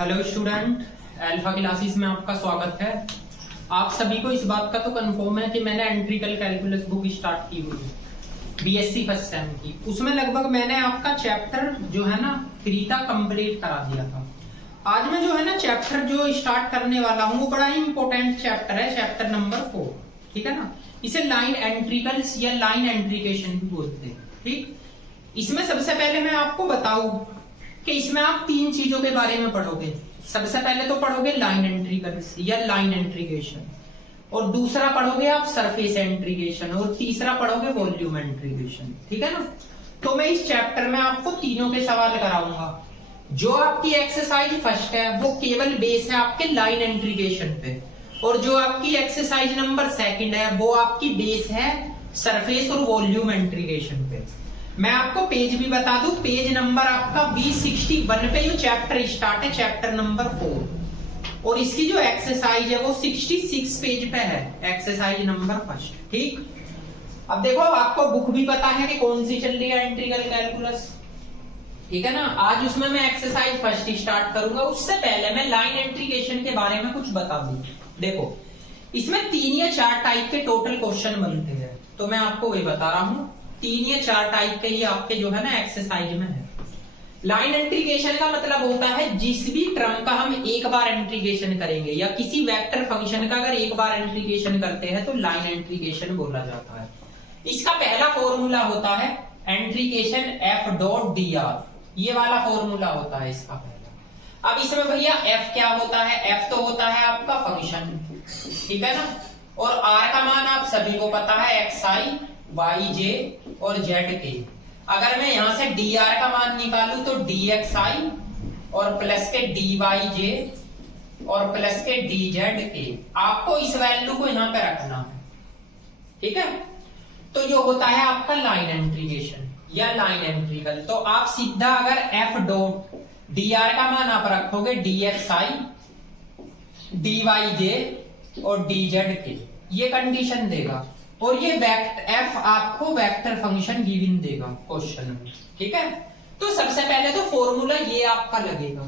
Hello student, alpha classes में आपका स्वागत है। आप सभी को इस बात का तो कंफर्म है कि मैंने एंट्रिकल कैलकुलस बुक स्टार्ट की हुई है बीएससी फर्स्ट सेम की। उसमें लगभग मैंने आपका चैप्टर जो है ना 3 तक कंप्लीट करा दिया था। आज मैं जो है ना चैप्टर जो स्टार्ट करने वाला हूँ वो बड़ा ही इंपॉर्टेंट चैप्टर है, चैप्टर नंबर 4। ठीक है ना। इसे लाइन एंट्रिकल्स या लाइन एंट्रिकेशन भी बोलते हैं। ठीक, इसमें सबसे पहले मैं आपको बताऊं कि इसमें आप 3 चीजों के बारे में पढ़ोगे। सबसे पहले तो पढ़ोगे लाइन एंट्रिकल्स या लाइन एंट्रिकेशन, और दूसरा पढ़ोगे आप सरफेस एंट्रिकेशन, और तीसरा पढ़ोगे वॉल्यूम एंट्रिकेशन। ठीक है ना। तो मैं इस चैप्टर में आपको तीनों के सवाल कराऊंगा। जो आपकी एक्सरसाइज फर्स्ट है वो केवल बेस है आपके लाइन एंट्रिकेशन पे, और जो आपकी एक्सरसाइज नंबर सेकंड है वो आपकी बेस है सरफेस और वॉल्यूम एंट्रिकेशन पे। मैं आपको पेज भी बता दूं, पेज नंबर आपका 261 पे ये चैप्टर स्टार्ट है, चैप्टर नंबर 4, और इसकी जो एक्सरसाइज है वो 66 पेज पे है, एक्सरसाइज नंबर फर्स्ट। ठीक, अब देखो आपको बुक भी पता है कि कौन सी चल रही है, एंट्रिकल कैलकुलस। ठीक है ना। आज उसमें मैं एक्सरसाइज फर्स्ट स्टार्ट करूंगा। उससे पहले मैं लाइन एंट्रिकेशन के बारे में कुछ बता दूं। देखो, इसमें 3 या 4 टाइप के टोटल क्वेश्चन बनते हैं, तो मैं आपको वही बता रहा हूं। 3 या 4 टाइप के ही आपके जो है ना एक्सरसाइज में है। लाइन एंट्रिकेशन का मतलब होता है जिस भी टर्म का हम एक बार एंट्रिकेशन करेंगे, या किसी वेक्टर फंक्शन का अगर एक बार एंट्रिकेशन करते हैं तो लाइन एंट्रिकेशन बोला जाता है। इसका पहला फॉर्मूला होता है एंट्रिकेशन एफ डॉट डी आर, ये वाला फॉर्मूला होता है इसका पहला। अब इसमें भैया एफ क्या होता है? एफ तो होता है आपका फंक्शन, ठीक है ना, और आर का मान आप सभी को पता है एक्स आई वाई जे और जेड के। अगर मैं यहां से डी आर का मान निकालूं तो डी एक्स आई और प्लस के डी वाई जे और प्लस के डी जेड के। आपको इस वैल्यू को यहां पे रखना है, ठीक है। तो ये होता है आपका लाइन एंट्रिकेशन या लाइन एंट्रिकल। तो आप सीधा अगर एफ डॉट डी आर का मान आप रखोगे D X I D Y J और डी जेड के, ये कंडीशन देगा, और ये एफ आपको वेक्टर फंक्शन गिवन देगा क्वेश्चन में। ठीक है। तो सबसे पहले तो फॉर्मूला ये आपका लगेगा।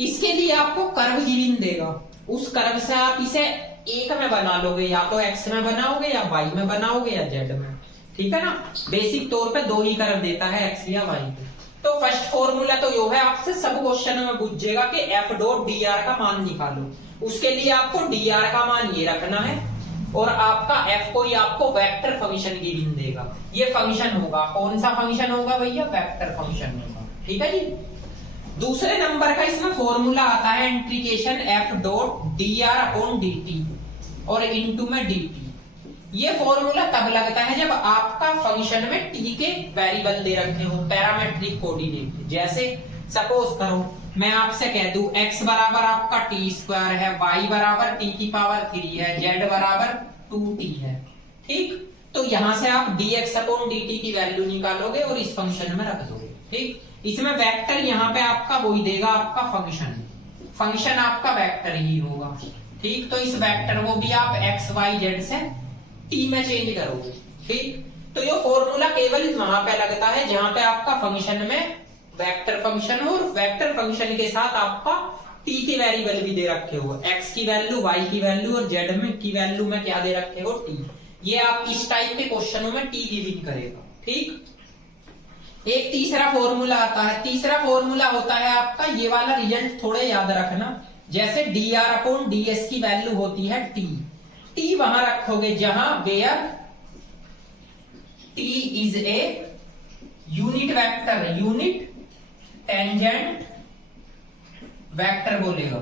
इसके लिए आपको कर्व गिवन देगा, उस कर्व से आप इसे एक में बना लोगे, या तो एक्स में बनाओगे या वाई में बनाओगे या जेड में। ठीक है ना। बेसिक तौर पे 2 ही कर्व देता है, एक्स या वाई पे। तो फर्स्ट फॉर्मूला तो यो है, आपसे सब क्वेश्चन में पूछेगा कि एफ डॉट डी आर का मान निकालो। उसके लिए आपको डी आर का मान ये रखना है, और आपका एफ कोई आपको वेक्टर फंक्शन गिवन देगा। ये फंक्शन होगा, कौन सा फंक्शन होगा भैया? वेक्टर फंक्शन होगा। ठीक है जी। दूसरे नंबर का इसमें फॉर्मूला आता है एंट्रिकेशन F dot D R upon D T और इनटू में डी टी। ये फॉर्मूला तब लगता है जब आपका फंक्शन में टी के वेरिएबल दे रखे हो, पैरामेट्रिक कोऑर्डिनेट। जैसे सपोज करो मैं आपसे कह दूं x बराबर आपका टी स्क्वायर है, y बराबर t की पावर 3 है, z बराबर 2t है। ठीक, तो यहां से आप dx अपॉन dt की वैल्यू निकालोगे और इस फंक्शन में रख दोगे। ठीक, इसमें वेक्टर यहाँ पे आपका वही देगा, आपका फंक्शन आपका वेक्टर ही होगा। ठीक, तो इस वेक्टर को भी आप x y z से t में चेंज करोगे। ठीक, तो ये फॉर्मूला केवल वहां पे लगता है जहां पे आपका फंक्शन में वेक्टर फंक्शन हो, और वेक्टर फंक्शन के साथ आपका t के वेरिएबल भी दे रखे हो, x की वैल्यू, y की वैल्यू और z में की वैल्यू में क्या दे रखे हो? t। ये आप इस टाइप के क्वेश्चनों में t गिवन करेगा। ठीक, एक तीसरा फॉर्मूला आता है। तीसरा फॉर्मूला होता है आपका ये वाला, रिजल्ट थोड़े याद रखना। जैसे D R upon D S की वैल्यू होती है t, t वहां रखोगे जहां where t is a unit vector, unit tangent vector बोलेगा।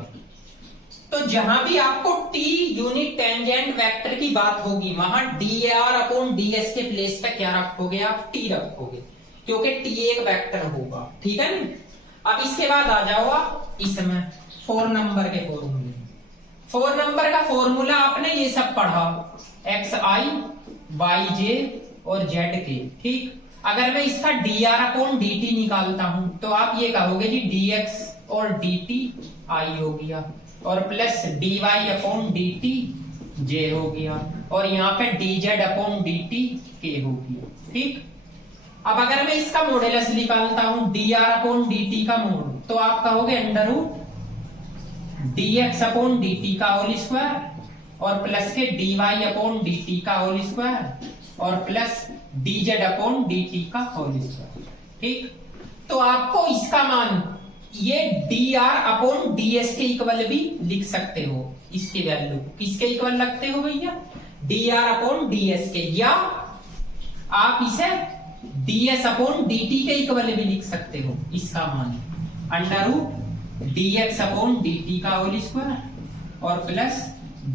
तो जहां भी आपको t यूनिट टेंजेंट वेक्टर की बात होगी वहां dr अपॉन ds के प्लेस पे क्या रखोगे? आप t रखोगे, क्योंकि t एक वेक्टर होगा। ठीक है ना। अब इसके बाद आ जाओ आप इसमें 4 नंबर के फॉर्मूले। 4 नंबर का फॉर्मूला आपने ये सब पढ़ा, एक्स आई वाई जे और जेड के। ठीक, अगर मैं इसका dr अपॉन dt निकालता हूं तो आप ये कहोगे जी dx और dt i हो गया, और plus dy upon dt j हो गया, और यहाँ पे dz अपॉन dt k हो गया। ठीक, अब अगर मैं इसका मॉडुलस निकालता हूं dr अपॉन dt का मोड, तो आप कहोगे under root dx upon dt का होल स्क्वायर और प्लस के dy अपॉन dt का होल स्क्वायर और प्लस dz अपॉन dt का होल स्क्वायर। ठीक, तो आपको इसका मान ये dr अपॉन ds के इक्वल भी लिख सकते हो। इसकी वैल्यू किसके इक्वल रखते हो भैया? dr अपॉन ds के, या आप इसे ds अपॉन dt के इक्वल भी लिख सकते हो। इसका मान under root dx upon dt का होल स्क्वायर और प्लस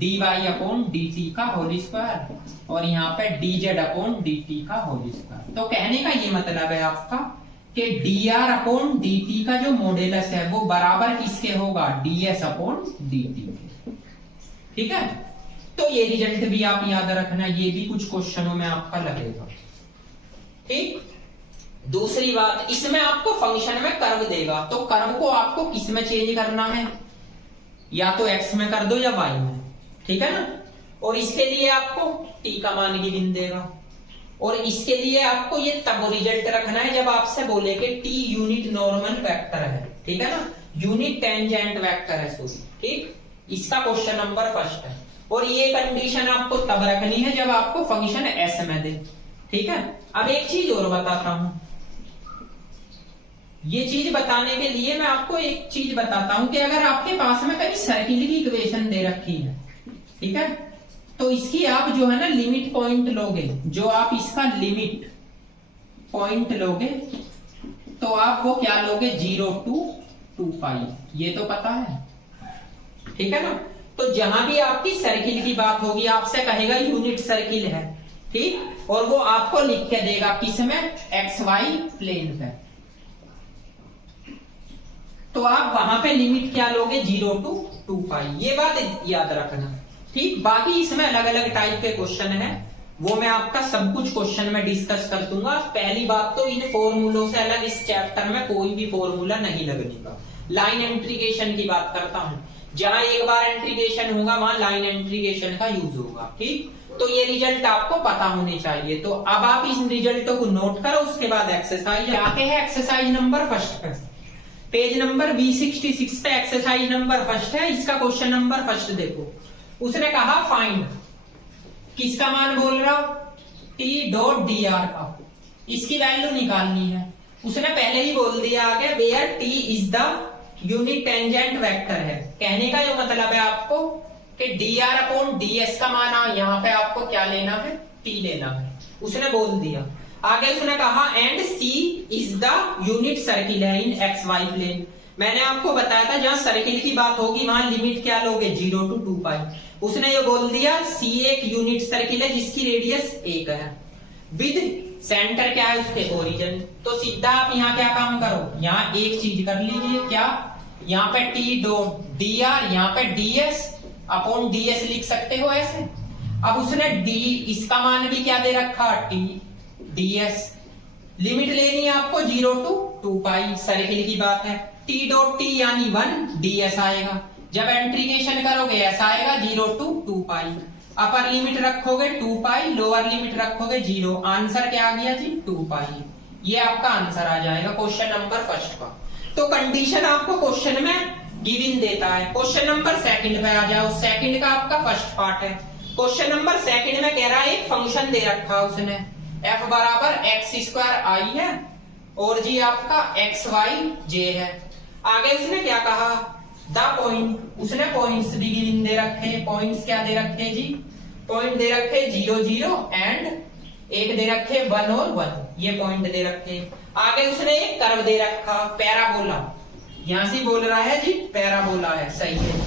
dy अपॉन dt का होल स्क्वायर और यहाँ पे dz अपॉन dt का होल स्क्वायर। तो कहने का ये मतलब है आपका कि dr अपॉन dt का जो मॉडुलस है वो बराबर किसके होगा? ds अपॉन dt के। ठीक है, तो ये रिजल्ट भी आप याद रखना, ये भी कुछ क्वेश्चनों में आपका लगेगा। ठीक, दूसरी बात, इसमें आपको फंक्शन में कर्व देगा, तो कर्व को आपको किस में चेंज करना है? या तो x में कर दो या y में। ठीक है ना, और इसके लिए आपको t का मान गिवन देगा और इसके लिए आपको ये तब रिजल्ट रखना है जब आपसे बोले कि t यूनिट नॉर्मल वेक्टर है। ठीक है ना, यूनिट टेंजेंट वेक्टर है सॉरी। ठीक, इसका क्वेश्चन नंबर फर्स्ट है और ये कंडीशन आपको तब रखनी है जब आपको फंक्शन s में दे। ठीक है, अब एक चीज और बताता हूं। ये चीज बताने के लिए मैं आपको एक चीज बताता हूं कि अगर आपके पास में कहीं सर्किल की इक्वेशन दे रखी है, ठीक है, तो इसकी आप जो है ना लिमिट पॉइंट लोगे, जो आप इसका लिमिट पॉइंट लोगे तो आप वो क्या लोगे? 0 to 2 पाई, ये तो पता है। ठीक है ना, तो जहां भी आपकी सर्किल की बात होगी आपसे कहेगा यूनिट सर्किल है। ठीक, और वो आपको लिख के देगा किसमें? XY प्लेन पे। तो आप वहां पे लिमिट क्या लोगे? 0 to 2 पाई, ये बात याद रखना। ठीक, बाकी इसमें अलग अलग टाइप के क्वेश्चन है, वो मैं आपका सब कुछ क्वेश्चन में डिस्कस कर दूंगा। पहली बात तो इन फॉर्मूलों से अलग इस चैप्टर में कोई भी फॉर्मूला नहीं लगने का। लाइन इंटीग्रेशन की बात करता हूं, जहां एक बार इंटीग्रेशन होगा वहां लाइन इंटीग्रेशन का यूज होगा। ठीक, तो ये रिजल्ट आपको पता होने चाहिए। तो अब आप इस रिजल्टों को नोट करो, उसके बाद एक्सरसाइज आते हैं। एक्सरसाइज नंबर फर्स्ट पे, पेज नंबर B66 पे एक्सरसाइज नंबर फर्स्ट है। इसका क्वेश्चन नंबर फर्स्ट देखो, उसने कहा फाइंड, किसका मान बोल रहा? t डॉट dr का, इसकी वैल्यू निकालनी है। उसने पहले ही बोल दिया कि where t is the unit tangent vector है। कहने का जो मतलब है आपको कि dr अपॉन ds का मान यहाँ पे आपको क्या लेना है? t लेना है, उसने बोल दिया। आगे उसने कहा and c is the unit circle है इन xy प्लेन। मैंने आपको बताया था जहां सर्किल की बात होगी वहां लिमिट क्या लोगे? 0 to 2 पाई। उसने ये बोल दिया c एक यूनिट सर्किल है जिसकी रेडियस 1 है, विद सेंटर क्या है? उसके ओरिजिन। तो सीधा आप यहाँ क्या काम करो? यहाँ एक चीज कर लीजिए, क्या? यहाँ पे t डॉट dr, यहाँ पे ds अपॉन ds लिख सकते हो ऐसे। अब उसने d, इसका मान भी क्या दे रखा? t ds। लिमिट लेनी है आपको 0 to 2 पाई, सर्किल की बात है। t डॉट t यानी 1 ds आएगा, जब इंटीग्रेशन करोगे ऐसा आएगा 0 to 2 पाई। अपर लिमिट रखोगे 2 पाई, लोअर लिमिट रखोगे 0। आंसर क्या आ गया जी? 2 पाई। ये आपका आंसर आ जाएगा क्वेश्चन नंबर फर्स्ट का। तो कंडीशन आपको क्वेश्चन में गिवन देता है। क्वेश्चन नंबर सेकंड पे आ जाओ। सेकंड का आपका फर्स्ट पार्ट है। क्वेश्चन नंबर सेकंड में कह रहा है एक फंक्शन दे रखा उसने, f बराबर x स्क्वायर आई है और जी आपका xy j है। आगे उसने क्या कहा? द पॉइंट, उसने पॉइंट्स भी गिवन दे रखे। पॉइंट्स क्या दे रखे जी? पॉइंट दे रखे 0 0 एंड एक दे रखे 1 और 1, ये पॉइंट दे रखे। आगे उसने एक कर्व दे रखा, पैराबोला। यहां से बोल रहा है जी पैराबोला है, सही है।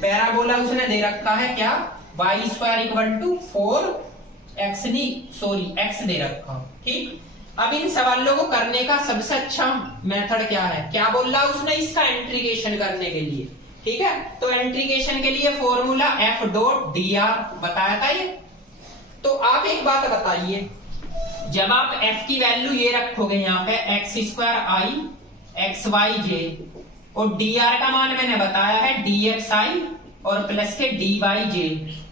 पैराबोला उसने दे रखा है क्या? y square equal to 4x x दे रखा। ठीक, अब इन सवालों को करने का सबसे अच्छा मेथड क्या है? क्या बोल रहा है उसने? इसका इंटीग्रेशन करने के लिए। ठीक है, तो इंटीग्रेशन के लिए फॉर्मूला f डॉट dr बताया था ये। तो आप एक बात बताइए, जब आप f की वैल्यू ये रखोगे यहाँ पे x स्क्वायर आई xyj और dr का मान मैंने बताया है dxi और प्लस के dyj।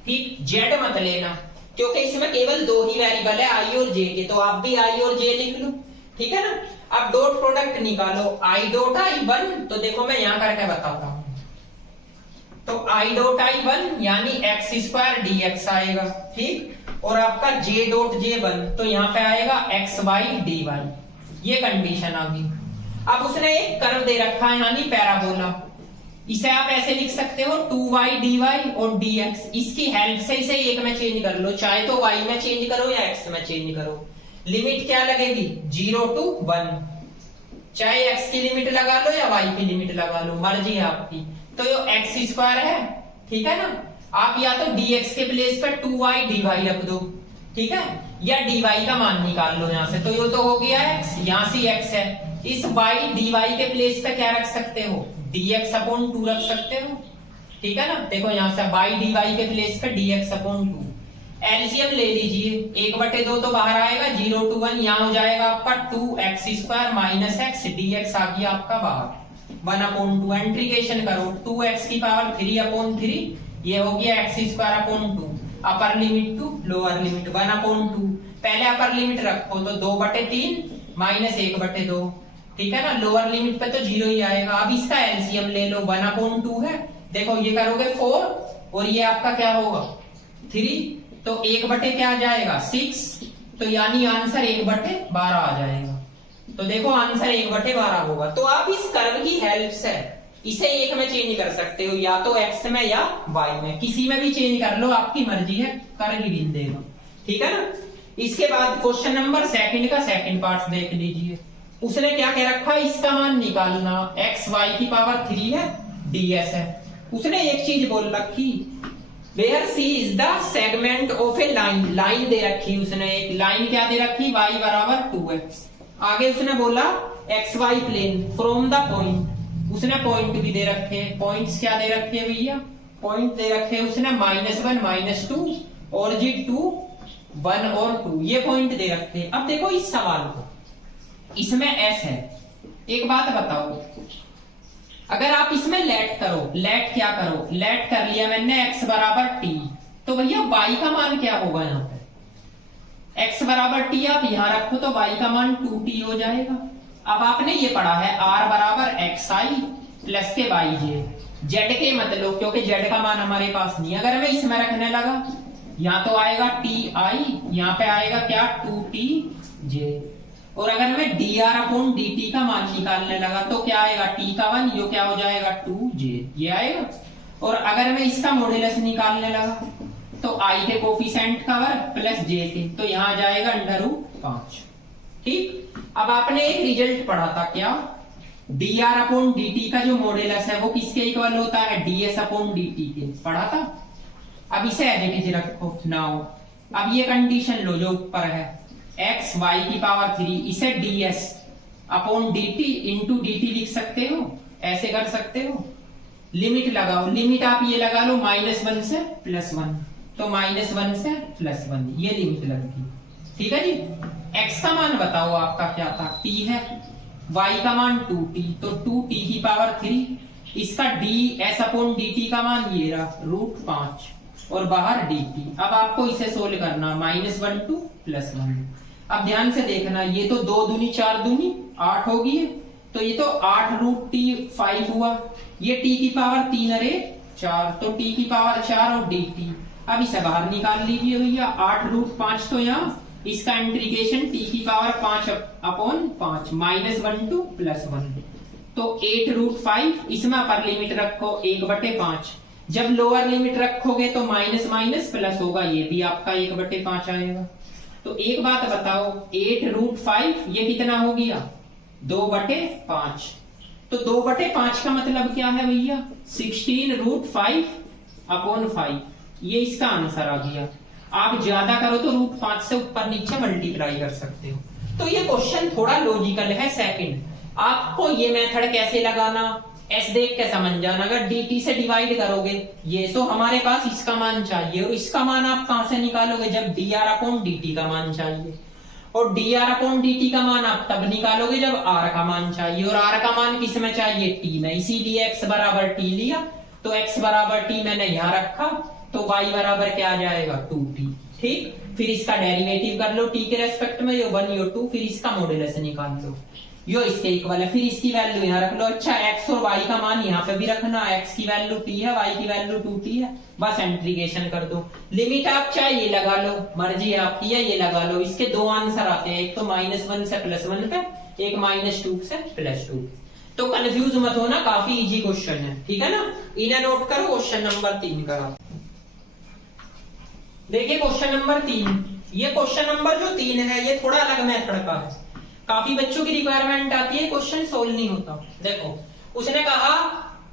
ठीक, z मत लेना क्योंकि इसमें केवल 2 ही वेरिएबल है i और j के, तो आप भी i और j लिख लो। ठीक है ना, अब डॉट प्रोडक्ट निकालो, i डॉट i 1। तो देखो मैं यहां करके बताता हूं, तो आई डॉट आई 1 यानी एक्स स्क्वायर डी एक्स आएगा, ठीक। और आपका जे डॉट जे 1 तो यहाँ पे आएगा एक्स वाई डी वाई, ये कंडीशन आ गई। अब उसने एक कर्व दे रखा है यानी पैराबोला, इसे आप ऐसे लिख सकते हो 2y dy और dx, इसकी हेल्प से इसे एक में चेंज कर लो, चाहे तो y में चेंज करो या x में चेंज करो। लिमिट क्या लगेगी 0 to 1, चाहे x की लिमिट लगा लो या y की लिमिट लगा लो, मर्जी है आपकी। तो ये एक्स स्क्वायर है, ठीक है ना, आप या तो dx के प्लेस पर 2y dy रख दो, ठीक है, या dy का मान निकाल लो यहाँ से, तो ये तो हो गया x, यहाँ से x है, इस y dy के प्लेस पे क्या रख सकते हो dx अपॉन 2 रख सकते हो, ठीक है ना। देखो यहाँ से y dy के प्लेस पे dx अपॉन 2, एलसीएम ले लीजिए, 1/2 तो बाहर आएगा, 0 to 1 यहाँ हो जाएगा आपका 2x square minus x dx आ गया आपका बाहर, 1/2 इंटीग्रेशन करो 2x की पावर 3/3, ये हो गया x square upon 2, upper limit to lower limit 1/2, पहले अपर लिमिट रखो तो 2/3 माइनस 1/2, ठीक है ना, लोअर लिमिट पे तो 0 ही आएगा। अब इसका एलसीएम ले लो, 1/2 है, देखो ये करोगे 4 और ये आपका क्या होगा 3, तो 1/, क्या आ जाएगा 6, तो यानी आंसर 1/12 आ जाएगा। तो देखो आंसर 1/12 होगा। तो आप इस कर्व की हेल्प से इसे एक में चेंज कर सकते हो, या तो x में या y में, किसी में भी चेंज कर लो, आपकी मर्जी है, कर ही गिन देगा, ठीक है ना। इसके बाद क्वेश्चन नंबर सेकंड का सेकंड पार्ट देख लीजिए, उसने क्या कह रखा है, इसका मान निकालना, x y की पावर 3 है, ds है। उसने एक चीज बोल रखी, where c is the segment of a line, line दे रखी उसने, एक लाइन क्या दे रखी y बराबर 2x, आगे उसने बोला X Y plane from the point, उसने पॉइंट भी दे रखे, पॉइंट्स क्या दे रखे हैं भैया, पॉइंट दे रखे उसने -1 -2 और जी 2 1 और 2, ये पॉइंट दे रखे। अब देखो इस सवाल को, इसमें s है, एक बात बताओ, अगर आप इसमें लेट करो, लेट क्या करो, लेट कर लिया मैंने x बराबर t, तो भैया y का मान क्या होगा, यहाँ पे x बराबर t आप यहां रखो तो y का मान 2t हो जाएगा। अब आपने ये पढ़ा है r बराबर xi प्लस के yj, z के मतलब, क्योंकि z का मान हमारे पास नहीं, अगर मैं इसमें रखने लगा, यहाँ तो आएगा ti, यहाँ पे आएगा क्या 2tj, और अगर मैं dr अपॉन dt का मान निकालने लगा तो क्या आएगा t का 1, यो क्या हो जाएगा 2j, ये आएगा। और अगर मैं इसका मॉड्यूलस निकालने लगा तो i के कोफिशिएंट का वर्ग प्लस j के, तो यहाँ जाएगा √5, ठीक। अब आपने एक रिजल्ट पढ़ा था क्या, dr अपॉन dt का जो मॉड्यूलस है वो किसके इक्वल होता है, ds अपॉन dt के, पढ़ा था। अब इसे एज इट इज रखो नाउ, अब ये कंडीशन लो जो ऊपर है, x y की पावर 3, इसे ds upon dt into dt लिख सकते हो, ऐसे कर सकते हो। लिमिट लगाओ, लिमिट आप ये लगा लो -1 से +1, तो -1 से +1, ये लिमिट लग गई, ठीक है जी। x का मान बताओ आपका क्या था, t है, y का मान 2t, तो 2t की पावर 3, इसका ds अपॉन dt का मान ये रहा √5 और बाहर dt। अब आपको इसे सोल्व करना, -1 to +1। अब ध्यान से देखना, ये तो 2 दूनी 4 दूनी 8 होगी, तो ये तो 8√t5 हुआ, ये t की पावर 3 अरे 4, तो t की पावर 4 और dt। अब इसे बाहर निकाल लीजिए भैया, 8√5 तो यहाँ, इसका इंटीग्रेशन t की पावर 5 अपॉन 5 -1 to +1, तो 8√5, इसमें अपर लिमिट रखो 1/5, जब लोअर लिमिट रखोगे तो माइनस माइनस प्लस होगा, ये भी आपका 1/5 आएगा। तो एक बात बताओ, 8√5 ये कितना हो गया 2/5, तो 2/5 का मतलब क्या है भैया 16√5 अपॉन 5, ये इसका आंसर आ गया। आप ज्यादा करो तो √5 से ऊपर नीचे मल्टीप्लाई कर सकते हो। तो ये क्वेश्चन थोड़ा लॉजिकल है। सेकंड, आपको ये मेथड कैसे लगाना, एस देख के समझ जाना। अगर dt से डिवाइड करोगे, ये तो हमारे पास इसका मान चाहिए, और इसका मान आप कहां से निकालोगे, जब dr अपॉन dt का मान चाहिए, और dr अपॉन dt का मान आप तब निकालोगे जब r का मान चाहिए, और r का मान किस में चाहिए, t में, इसीलिए x बराबर t लिया, तो x बराबर t मैंने यहाँ रखा, तो y बराबर क्या आ जाएगा 2t, ठीक। फिर इसका डेरिवेटिव कर लो t के रेस्पेक्ट में, यो 1 यो 2, फिर इसका मॉड्यूलस निकाल लो। यो इसके इक्वल है, फिर इसकी वैल्यू यहाँ रख लो। अच्छा x और y का मान यहाँ पे भी रखना, x की वैल्यू t है, y की वैल्यू 2t है, बस इंटीग्रेशन कर दो। लिमिट आप चाहे ये लगा लो, मर्जी आपकी है, ये लगा लो। इसके दो आंसर आते हैं, एक तो -1 से +1 पे, एक -2 से +2। तो कंफ्यूज मत होना, काफी इजी क्वेश्चन है, ठीक है ना। इन्हें नोट करो। क्वेश्चन नंबर 3 का देखिए, क्वेश्चन नंबर 3। ये क्वेश्चन नंबर जो 3 है ये थोड़ा अलग मेथड का है, काफी बच्चों की रिक्वायरमेंट आती है, क्वेश्चन सोल्व नहीं होता। देखो, उसने कहा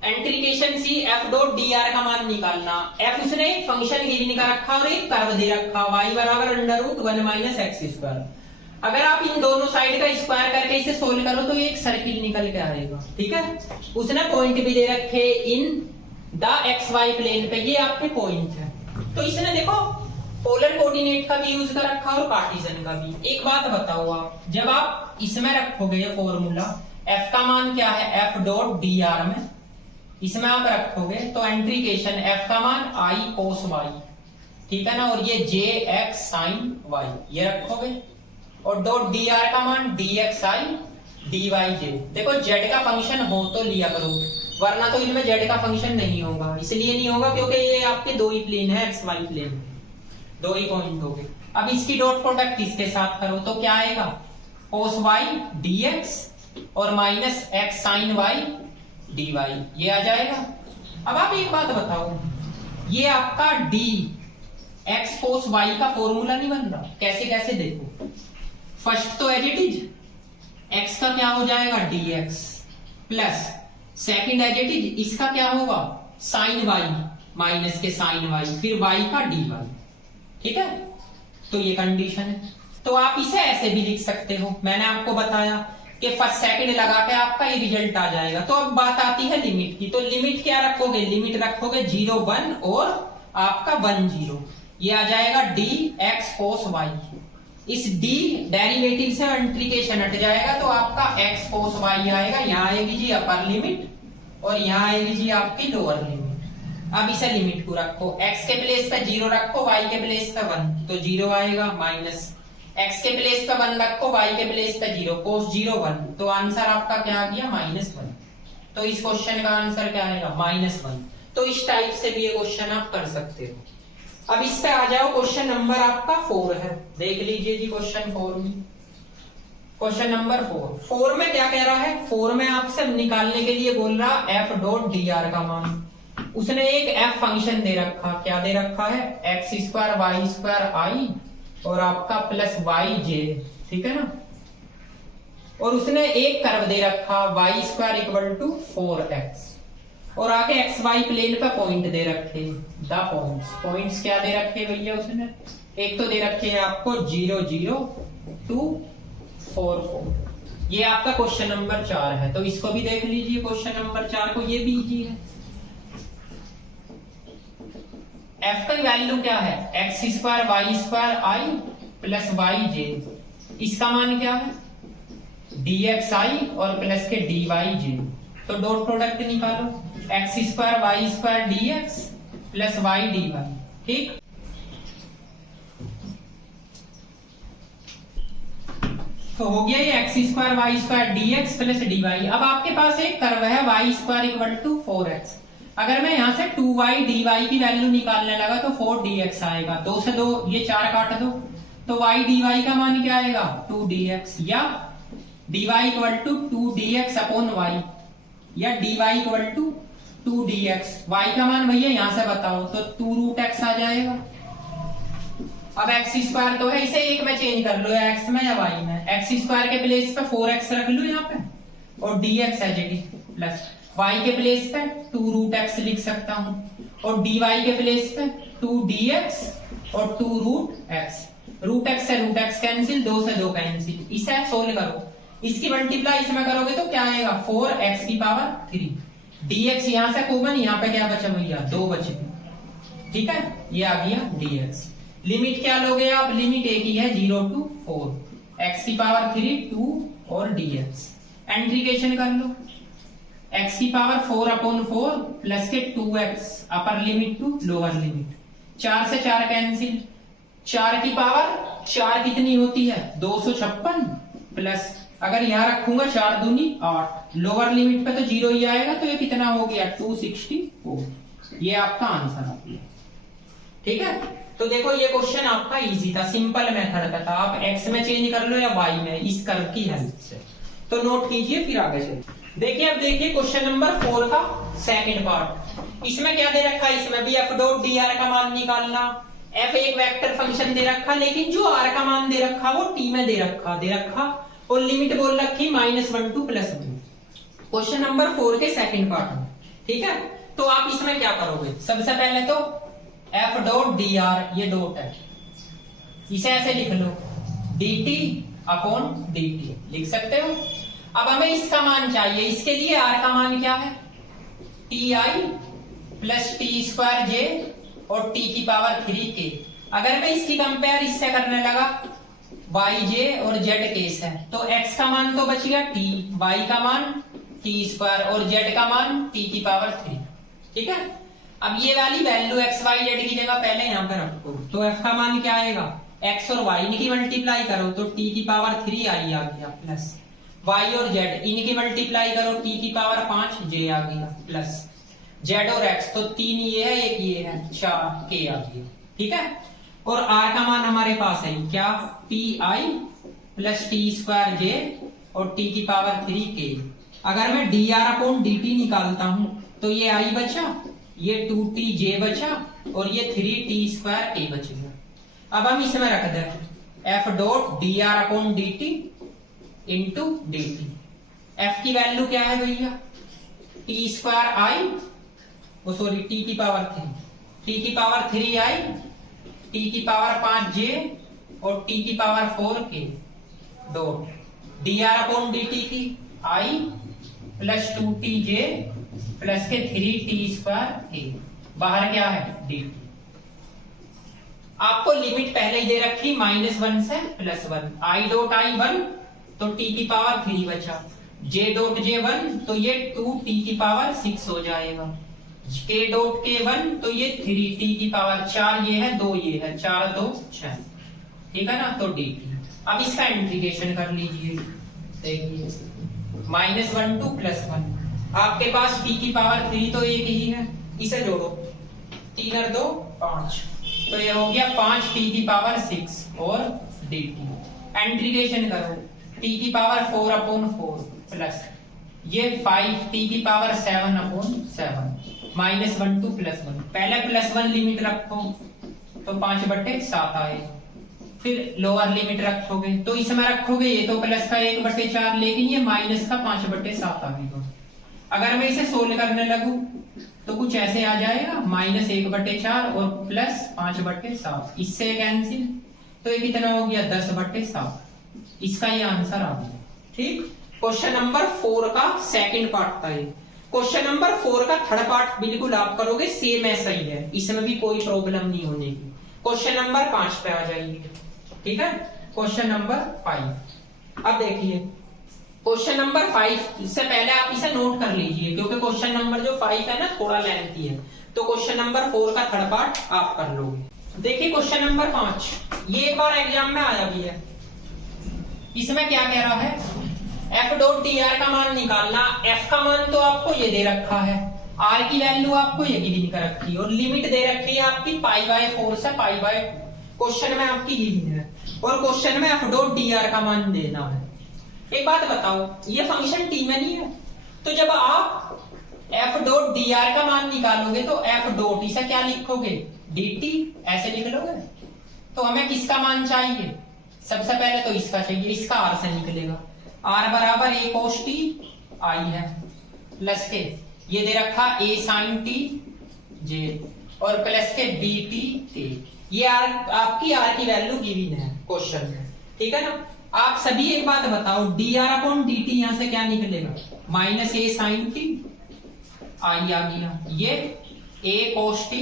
इंटीग्रेशन सी f डॉट dr का मान निकालना। f उसने एक फंक्शन गिवन का रखा और एक कर्व दे रखा, y बराबर √1 - x²। अगर आप इन दोनों साइड का स्क्वायर करके इसे सोल्व करो तो ये एक सर्किल निकल के आएगा, ठीक है। उसने पॉइंट भी दे रखे इन द xy प्लेन पे, ये आपके पॉइंट है। तो इसने देखो पोलर कोऑर्डिनेट का भी यूज कर रखा और कार्टेशियन का भी। एक बात बताओ, आप जब आप इसमें रखोगे ये फॉर्मूला, f का मान क्या है f डॉट dr में, इसमें आप रखोगे तो इंटीग्रेशन f का मान i cos y, ठीक है ना, और ये jx sin y ये रखोगे, और डॉट dr का मान dxi dyj। देखो z का फंक्शन हो तो लिया करो, वरना तो इनमें z का फंक्शन नहीं होगा। इसलिए नहीं होगा क्योंकि ये आपके दो ही प्लेन है, xy प्लेन, दो ही पॉइंट हो गए। अब इसकी डॉट प्रोडक्ट इसके साथ करो तो क्या आएगा, cos y dx और -x sin y dy, ये आ जाएगा। अब आप एक बात बताओ, ये आपका dx cos y का फॉर्मूला नहीं बन रहा? कैसे कैसे देखो, फर्स्ट तो एज इट इज x का क्या हो जाएगा dx plus second as it is इसका क्या होगा sin y माइनस के sin y, फिर y का dy, ठीक है। तो ये कंडीशन है। तो आप इसे ऐसे भी लिख सकते हो, मैंने आपको बताया कि फर्स्ट सेकंड लगा के आपका ये रिजल्ट आ जाएगा। तो अब बात आती है लिमिट की, तो लिमिट क्या रखोगे, लिमिट रखोगे 0 1 और आपका 1 0, ये आ जाएगा dx cos y। इस d डेरिवेटिव से इंटीग्रेशन हट जाएगा तो आपका x cos y आएगा, यहाँ आएगी जी अपर लिमिट और यहाँ आएगी जी आपकी लोअर लिमिट। अब इसे लिमिट को रखो, x के प्लेस पे 0 रखो, y के प्लेस पे 1, तो 0 आएगा, माइनस x के प्लेस पे 1 रखो, y के प्लेस पे 0, cos 0 1, तो आंसर आपका क्या आ गया -1। तो इस क्वेश्चन का आंसर क्या आएगा -1। तो इस टाइप से भी ये क्वेश्चन आप कर सकते हो। अब इस पे आ जाओ, क्वेश्चन नंबर आपका 4 है, देख लीजिए जी क्वेश्चन 4 में। क्वेश्चन नंबर 4 में क्या कह रहा है, 4 में आपसे निकालने के लिए बोल रहा f डॉट dr का मान। उसने एक f फंक्शन दे रखा, क्या दे रखा है, x² y² i और आपका प्लस yj, ठीक है ना। और उसने एक कर्व दे रखा y² = 4x और आगे xy प्लेन पे पॉइंट दे रखे, द पॉइंट्स क्या दे रखे भैया उसने, एक तो दे रखे हैं आपको 0 0 2 4 4। ये आपका क्वेश्चन नंबर 4 है, तो इसको भी देख लीजिए क्वेश्चन नंबर 4 को, ये भी इजी है। f का वैल्यू क्या है, x² y² i plus yj, इसका मान क्या है dxi और प्लस के dyj। तो डॉट प्रोडक्ट निकालो, x² y² dx plus y dy, ठीक। तो हो गया ये x² y² dx plus dy। अब आपके पास एक कर्व है y² = 4x, अगर मैं यहां से 2y dy की वैल्यू निकालने लगा तो 4dx आएगा, 2 से 2 ये 4 काट दो, तो y dy का मान क्या आएगा 2dx, या dy = 2dx अपॉन y, या dy = 2dx। y का मान भैया यहां से बताओ तो 2√x आ जाएगा। अब x² तो है, इसे एक में चेंज कर लो, या x में या y में, x² के प्लेस पे 4x रख लो यहाँ पे और dx है जेडी प्लस y के प्लेस पे 2√x लिख सकता हूं और dy के प्लेस पे 2dx और 2√x। √x से √x कैंसिल, 2 से 2 कैंसिल। इसे सोल्व करो, इसकी मल्टीप्लाई इसमें करोगे तो क्या आएगा 4x⁻3। dx यहां से कॉमन, यहाँ पे क्या बचा भैया 2 बचे, ठीक है, ये आ गया dx। लिमिट क्या लोगे आप, लिमिट एक ही है 0 to 4, x⁻3 2 और dx। इंटीग्रेशन कर लो, x⁴/4 प्लस के 2x upper limit to lower limit, 4 से 4 कैंसिल, 4 की पावर 4 कितनी होती है 256 प्लस अगर यहाँ रखूंगा 4 दूनी 8, लोअर लिमिट पे तो 0 ही आएगा, तो ये कितना हो गया 264। ये आपका आंसर आ गया। ठीक है, तो देखो ये क्वेश्चन आपका इजी था, सिंपल मेथड का था। आप एक्स में चेंज कर लो या वाई में, इस कर्व की हेल्प से। तो नोट कीजिए, फिर आगे चलिए। देखिए, अब देखिए क्वेश्चन नंबर 4 का सेकंड पार्ट। इसमें क्या दे रखा है, इसमें भी एफ डॉट डी आर का मान निकालना। एफ एक वेक्टर फंक्शन दे रखा, लेकिन जो आर का मान दे रखा वो टी में दे रखा और लिमिट बोल रखी -1 to +1। क्वेश्चन नंबर 4 के सेकंड पार्ट में। ठीक है, तो आप इसमें क्या करोगे, सबसे पहले तो एफ डॉट डी आर, ये डॉट है, इसे ऐसे लिख लो dt अपॉन dt, लिख सकते हो। अब हमें इसका मान चाहिए, इसके लिए आर का मान क्या है, T I plus T square J और टी की पावर 3k। अगर मैं इसकी कंपेयर इससे करने लगा, वाई जे और जेड केस है, तो x का मान तो बच गया t, y का मान टी स्क्वायर और z का मान टी की पावर 3। ठीक है, अब ये वाली वैल्यू x y z की जगह पहले यहाँ पे रखो, तो f का मान क्या आएगा, x और y इनकी मल्टीप्लाई करो तो t की पावर 3 आई आ गया, प्लस y और z इनकी मल्टीप्लाई करो t की पावर 5 j आ गया, प्लस z और x तो 3 ये है, एक ये है, 4 k आ गया। ठीक है, और r का मान हमारे पास है क्या, T I plus T square J और t की पावर 3k। अगर मैं D R upon D T निकालता हूं तो ये i बचा, ये 2tj बचा और ये 3t स्क्वायर k बच गया। अब हम इसमें रख दें f dot D R upon D T into D T. f की वैल्यू क्या है भैया, t स्क्वायर आई, सॉरी t की पावर 3, t की पावर 3i, t की पावर 5j और t की power 4k dot D R upon D T की i प्लस 2tj प्लस के 3t स्क्वायर k, बाहर क्या है dt। आपको लिमिट पहले ही दे रखी -1 से +1, i डॉट i 1 तो t की पावर 3 बचा, j डॉट j 1 तो ये 2t की पावर 6 हो जाएगा, k डॉट k 1 तो ये 3t की पावर 4, ये है 2 ये है 4 2 6। ठीक है ना, तो dt। अब इसका इंटीग्रेशन कर लीजिए, देखिए -1 to +1, आपके पास t की पावर 3 तो एक ही है, इसे जोड़ो 3 और 2 5, तो ये हो गया 5t की पावर 6 और dt। इंटीग्रेशन करो t की पावर 4 अपॉन 4 प्लस ये 5t की पावर 7 अपॉन 7, -1 to +1। पहले +1 लिमिट रखो तो 5/7 आए, फिर लोअर लिमिट रखोगे तो इसमें रखोगे ये तो प्लस का 1/4, लेकिन ये माइनस का 5/7 आएगा। अगर मैं इसे सोल्व करने लगूं तो कुछ ऐसे आ जाएगा, -1/4 और प्लस 5/7, इससे कैंसिल, तो ये कितना हो गया 10/7। इसका ये आंसर आ गया। ठीक, क्वेश्चन नंबर 4 का सेकंड पार्ट था ये। क्वेश्चन नंबर 4 का थर्ड पार्ट बिल्कुल आप करोगे सेम ऐसा ही है, इसमें भी कोई प्रॉब्लम नहीं होने की। क्वेश्चन नंबर 5 पे आ जाइए। ठीक है, क्वेश्चन नंबर 5। अब देखिए क्वेश्चन नंबर 5 से पहले आप इसे नोट कर लीजिए, क्योंकि क्वेश्चन नंबर जो 5 है ना थोड़ा लेंथी है, तो क्वेश्चन नंबर 4 का थर्ड पार्ट आप कर लोगे। देखिए क्वेश्चन नंबर 5, ये एक बार एग्जाम में आया भी है। इसमें क्या कह रहा है, एफ डॉट डी आर का मान निकालना। एफ का मान तो आपको ये दे रखा है, आर की वैल्यू आपको ये गिवन कर रखी है और लिमिट दे रखी है आपकी π/4 से π/2। क्वेश्चन में आपकी गिवन है और क्वेश्चन में एफ डॉट डी आर का मान देना है। एक बात बताओ, ये फंक्शन टी में नहीं है, तो जब आप एफ डॉट डी आर का मान निकालोगे तो एफ डॉट इसे क्या लिखोगे, डी टी ऐसे लिख लोगे। तो हमें किसका मान चाहिए, सबसे पहले तो इसका चाहिए, इसका आर से निकलेगा। आर बराबर ए कोस टी आई है प्लस के ये दे रखा ए साइन टी जे और प्लस के बी टी के। ये आर आपकी आर की वैल्यू गिवन है क्वेश्चन में, ठीक है ना। आप सभी एक बात बताओ, D R upon D T यहां से क्या निकलेगा, minus A sine T I आ गया, ये ए कोस टी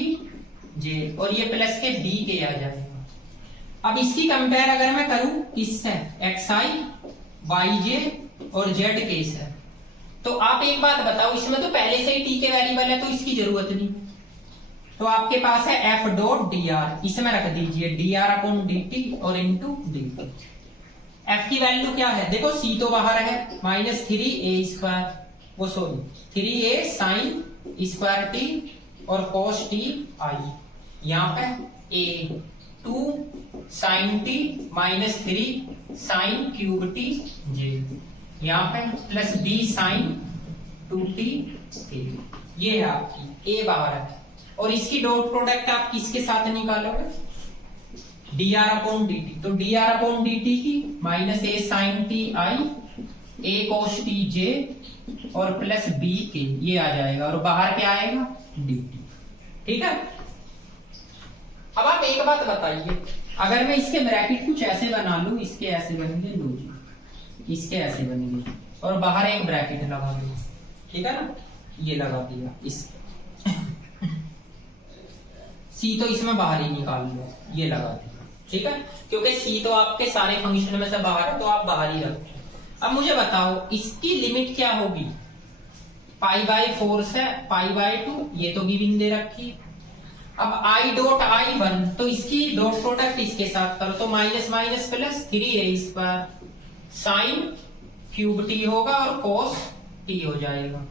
जे और ये प्लस के बी के आ जाएगा। अब इसकी कंपेयर अगर मैं करूं इससे, एक्स आई वाई जे और जेड केस है, तो आप एक बात बताओ, इसमें तो पहले से ही टी के वेरिएबल है तो इसकी जरूरत नहीं। तो आपके पास है एफ डॉट डी आर, इसमें रख दीजिए D R upon D T और इंटू डी टी। एफ की वैल्यू क्या है, देखो सी तो बाहर है, -3a², वो sorry 3a sine square T और cos t आई, यहाँ पे a 2 sine t -3 sine cube t j, यहाँ पे plus b sign 2t k, ये है आपकी a बाहर है। और इसकी डॉट प्रोडक्ट आप किसके साथ निकालोगे, dr/dt, तो dr/dt की -a sine t i a cos t j और प्लस b के, ये आ जाएगा और बाहर क्या आएगा dt, ठीक है। अब आप एक बात बताइए, अगर मैं इसके ब्रैकेट कुछ ऐसे बना लूं, इसके ऐसे बनेंगे, लो जी इसके ऐसे बनेंगे और बाहर एक ब्रैकेट लगा दूं, ठीक है ना, ये लगा दिया, इस सी तो इसमें बाहर ही निकाल लो, ये लगा दिया, ठीक है, क्योंकि सी तो आपके सारे फंक्शन में से बाहर है तो आप बाहर ही रखो। अब मुझे बताओ इसकी लिमिट क्या होगी, π/4 से π/2, ये तो गिवन दे रखी। अब i.i1, तो इसकी डॉट प्रोडक्ट इसके साथ करो, तो minus minus plus 3a² sine cube T होगा और cos t हो जाएगा।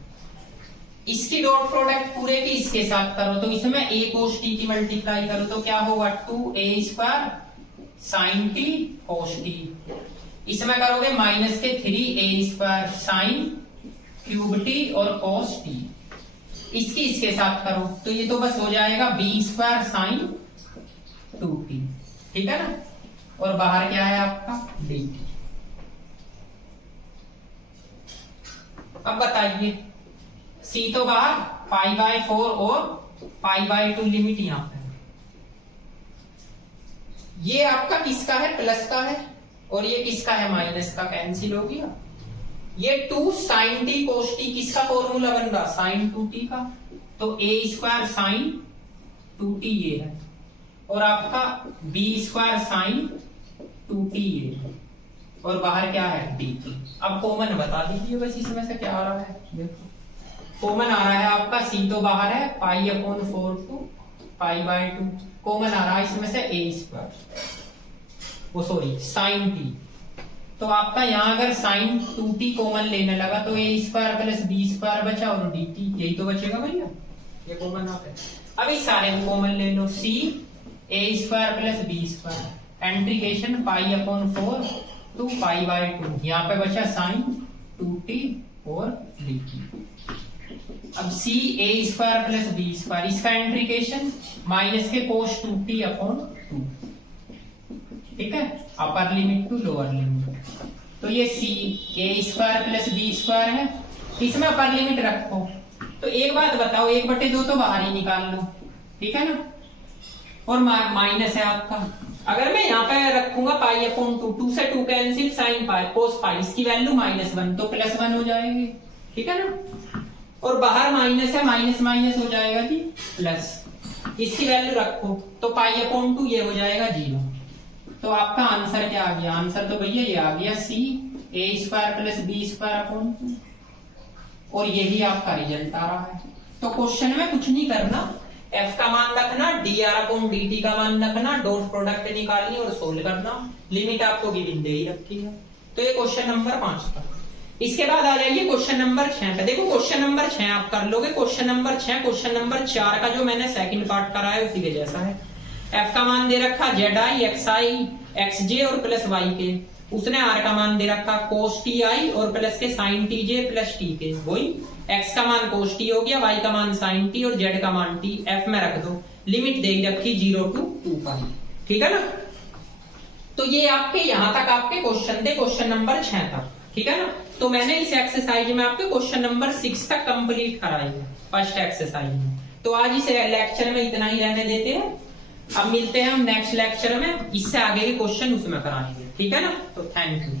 इसकी डॉट प्रोडक्ट पूरे की इसके साथ करो, तो इसमें a cos t की मल्टीप्लाई करो तो क्या होगा 2a² sign t cos t, इसमें करोगे माइनस के 3a² साइन क्यूब t और cos t, इसकी इसके साथ करो तो ये तो बस हो जाएगा b² साइन 2t, ठीक है ना, और बाहर क्या है आपका dt। अब बताइए c तो बाहर, π/4 और π/2 लिमिट यहां पे, ये आपका किसका है, प्लस का है, और ये किसका है, माइनस का, कैंसिल हो गया। ये 2 साइन t cos t किसका फॉर्मूला बन रहा, साइन 2t का, तो a² साइन 2t ये है और आपका b² साइन 2t ये है और बाहर क्या है dt। अब कॉमन बता दीजिए बस इसमें से क्या आ रहा है, देखो कॉमन आ रहा है आपका c तो बाहर है, π/4 to π/2 कॉमन आ रहा है इसमें से a², वो सॉरी साइन t, तो आपका यहाँ अगर साइन 2t कॉमन लेने लगा तो a² प्लस b² बचा और dt, यही तो बचेगा भैया, ये कॉमन आता है। अब इस सारे को कॉमन ले लो, c a² plus b², integration π/4 to π/2, यहाँ पे बचा साइन 2t और dt। अब c a² प्लस b², इसका इंटीग्रेशन माइनस के cos 2t/2, ठीक है, upper limit to lower limit, तो ये c a² प्लस b² है, इसमें अपर लिमिट रखो। तो एक बात बताओ, 1/2 तो बाहर ही निकाल लो, ठीक है ना, और माइनस है आपका, अगर मैं यहाँ पे रखूंगा π/2, 2 से 2 कैंसिल, साइन पाई cos पाई, इसकी वैल्यू -1 तो +1 हो जाएगी, ठीक है ना, और बाहर माइनस है, माइनस माइनस हो जाएगा जी प्लस, इसकी वैल्यू रखो तो π/2 ये हो जाएगा 0। तो आपका आंसर क्या आ गया, आंसर तो भैया ये आ गया c a² प्लस b²/2, और यही आपका रिजल्ट आ रहा है। तो क्वेश्चन में कुछ नहीं करना, f का मान रखना, dr/dt का मान रखना, डॉट प्रोडक्ट निकालनी और सोल्व करना, लिमिट आपको गिवन दे ही रखी है। तो ये क्वेश्चन नंबर 5 था। इसके बाद आ जाइए क्वेश्चन नंबर 6 पे। देखो क्वेश्चन नंबर 6 आप कर लोगे, क्वेश्चन नंबर 6 क्वेश्चन नंबर 4 का जो मैंने सेकंड पार्ट करा है उसी के जैसा है। f का मान दे रखा zi xi xj और प्लस y के, उसने r का मान दे रखा cos ti और प्लस के sin tj प्लस t के, वही x का मान cos t हो गया, y का मान sin t और z का मान t, f में रख दो, लिमिट दे रखी 0 to 2π, ठीक है ना। तो ये आपके यहां तक आपके क्वेश्चन थे, क्वेश्चन नंबर 6 तक, ठीक है ना। तो मैंने इस एक्सरसाइज में आपके क्वेश्चन नंबर 6 तक कंप्लीट कराई है फर्स्ट एक्सरसाइज में। तो आज इस लेक्चर में इतना ही रहने देते हैं, अब मिलते हैं हम नेक्स्ट लेक्चर में, इससे आगे के क्वेश्चन उसमें कराएंगे, ठीक है ना। तो थैंक यू।